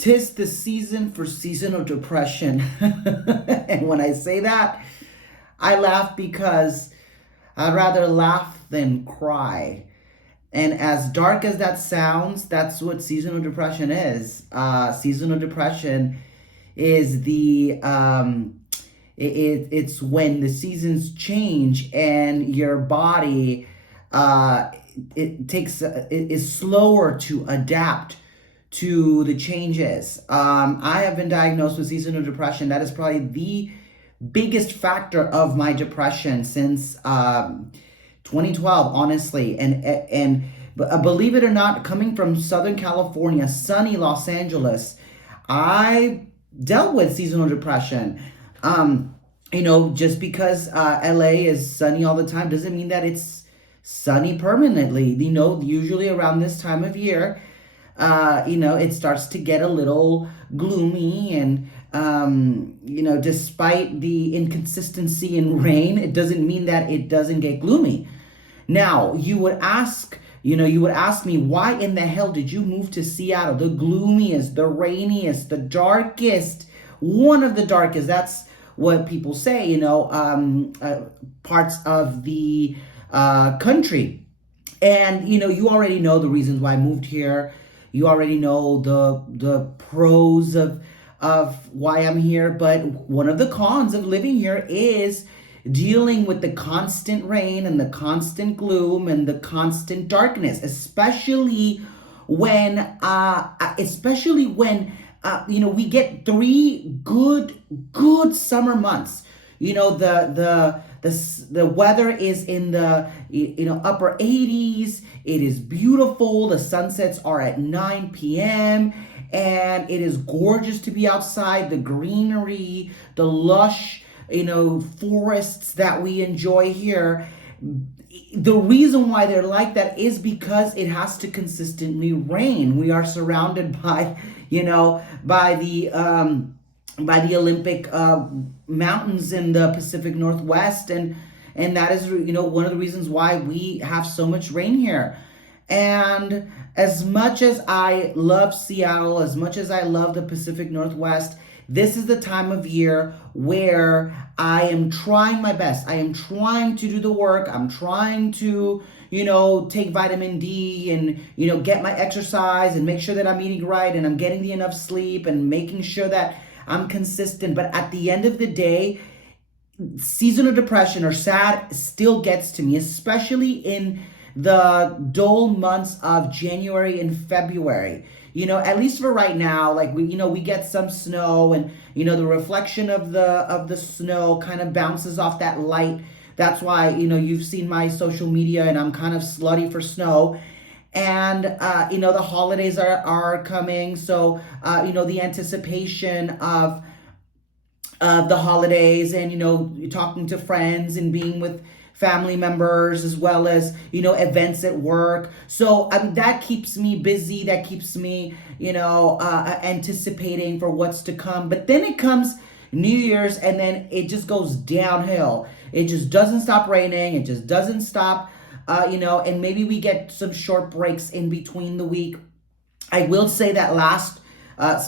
'Tis the season for seasonal depression. And when I say that, I laugh because I'd rather laugh than cry. And as dark as that sounds, that's what seasonal depression is. Seasonal depression is it's when the seasons change and your body uh, it is slower to adapt to the changes. I have been diagnosed with seasonal depression. That is probably the biggest factor of my depression since 2012, honestly. And believe it or not, coming from Southern California, sunny Los Angeles, I dealt with seasonal depression. Just because LA is sunny all the time doesn't mean that it's sunny permanently. Usually around this time of year, it starts to get a little gloomy and, despite the inconsistency in rain, it doesn't mean that it doesn't get gloomy. Now, you would ask me, why in the hell did you move to Seattle? The gloomiest, the rainiest, the darkest, one of the darkest. That's what people say, parts of the country. And, you already know the reasons why I moved here. You already know the pros of why I'm here. But one of the cons of living here is dealing with the constant rain and the constant gloom and the constant darkness, especially when we get three good summer months. The weather is in the upper 80s. It is beautiful. The sunsets are at 9 p.m. and it is gorgeous to be outside. The greenery, the lush forests that we enjoy here. The reason why they're like that is because it has to consistently rain. We are surrounded by the Olympic mountains in the Pacific Northwest, and that is one of the reasons why we have so much rain here. And as much as I love Seattle, as much as I love the Pacific Northwest, this is the time of year where I am trying my best. I am trying to do the work. I'm trying to, take vitamin D and, get my exercise and make sure that I'm eating right and I'm getting the enough sleep and making sure that I'm consistent. But at the end of the day, seasonal depression or sad still gets to me, especially in the dull months of January and February. At least for right now, like we get some snow, and the reflection of the snow kind of bounces off that light. That's why you've seen my social media, and I'm kind of slutty for snow. And the holidays are coming, so the anticipation of the holidays, and talking to friends and being with family members, as well as events at work. So that keeps me busy. That keeps me anticipating for what's to come. But then it comes New Year's, and then it just goes downhill. It just doesn't stop raining. It just doesn't stop. And maybe we get some short breaks in between the week. I will say that last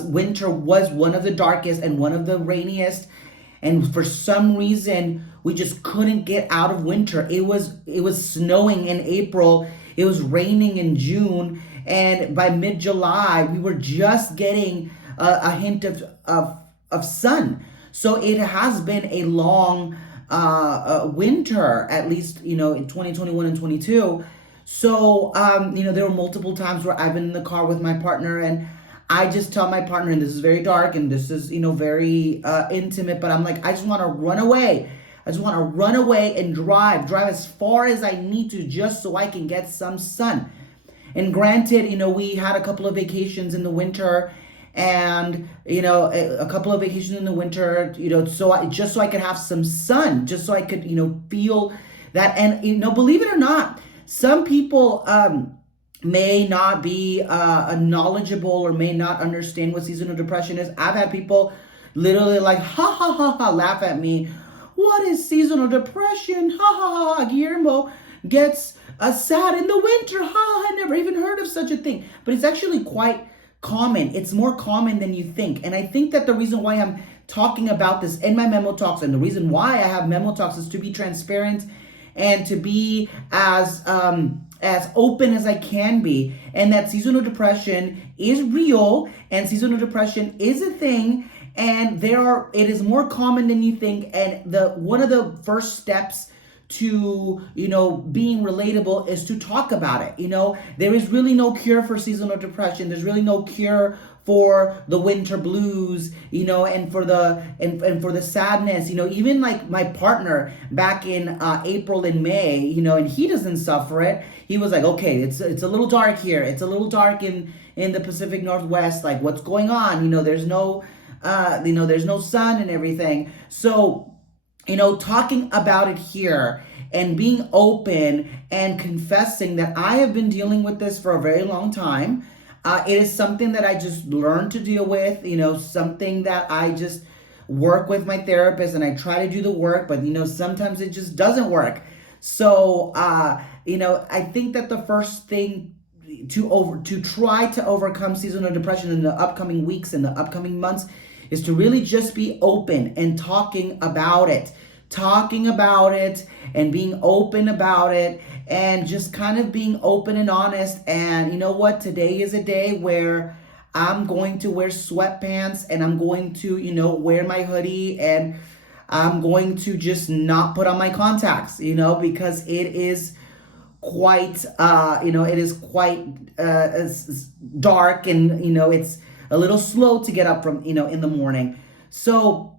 winter was one of the darkest and one of the rainiest, and for some reason we just couldn't get out of winter. It was snowing in April. It was raining in June, and by mid-July we were just getting a hint of sun. So it has been a long winter, at least in 2021 and 22. So there were multiple times where I've been in the car with my partner, and I just tell my partner, and this is very dark and this is very intimate, but I'm like, I just want to run away. I just want to run away and drive as far as I need to, just so I can get some sun. And granted, we had a couple of vacations in the winter, and a couple of vacations in the winter, so I could have some sun, just so I could feel that. And believe it or not, some people may not be knowledgeable or may not understand what seasonal depression is. I've had people literally like ha ha ha ha laugh at me. What is seasonal depression? Ha ha ha. Guillermo gets sad in the winter. Ha, I never even heard of such a thing. But it's actually quite common. It's more common than you think. And I think that the reason why I'm talking about this in my memo talks, and the reason why I have memo talks, is to be transparent and to be as open as I can be, and that seasonal depression is real, and seasonal depression is a thing, and it is more common than you think. And the one of the first steps to being relatable is to talk about it. There is really no cure for seasonal depression. There's really no cure for the winter blues, and for the sadness. Even like my partner back in April and May, and he doesn't suffer it. He was like, okay, it's a little dark here. It's a little dark in the Pacific Northwest. Like, what's going on? There's no there's no sun and everything. So talking about it here and being open and confessing that I have been dealing with this for a very long time. It is something that I just learned to deal with, something that I just work with my therapist, and I try to do the work, but sometimes it just doesn't work. So, I think that the first thing to try to overcome seasonal depression in the upcoming weeks and the upcoming months is to really just be open and talking about it and being open about it, and just kind of being open and honest. And you know what? Today is a day where I'm going to wear sweatpants, and I'm going to, wear my hoodie, and I'm going to just not put on my contacts, because it is quite, dark, and, it's a little slow to get up from, in the morning. So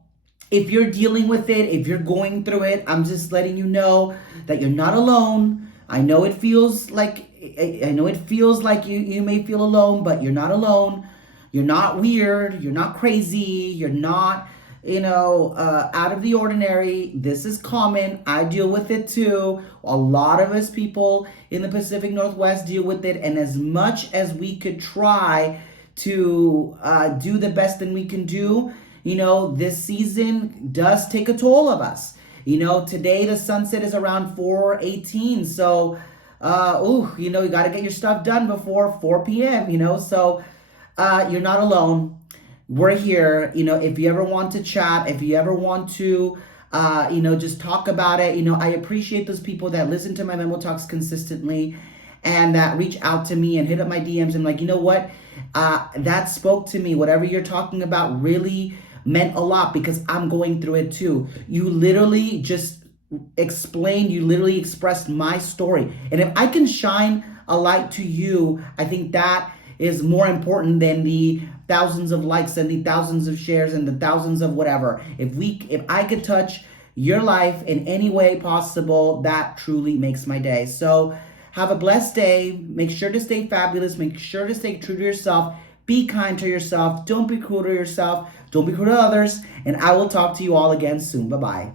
if you're dealing with it, if you're going through it, I'm just letting you know that you're not alone. I know it feels like you may feel alone, but you're not alone. You're not weird. You're not crazy. You're not, out of the ordinary. This is common. I deal with it too. A lot of us people in the Pacific Northwest deal with it. And as much as we could try to do the best that we can do, this season does take a toll of us. Today the sunset is around 4:18. So, you got to get your stuff done before 4 p.m., So, you're not alone. We're here. If you ever want to chat, if you ever want to, just talk about it. I appreciate those people that listen to my Memo Talks consistently and that reach out to me and hit up my DMs and like, you know what? That spoke to me. Whatever you're talking about really meant a lot because I'm going through it too. You literally just you literally expressed my story. And if I can shine a light to you, I think that is more important than the thousands of likes and the thousands of shares and the thousands of whatever. If I could touch your life in any way possible, that truly makes my day. So have a blessed day. Make sure to stay fabulous. Make sure to stay true to yourself. Be kind to yourself. Don't be cruel to yourself. Don't be cruel to others. And I will talk to you all again soon. Bye-bye.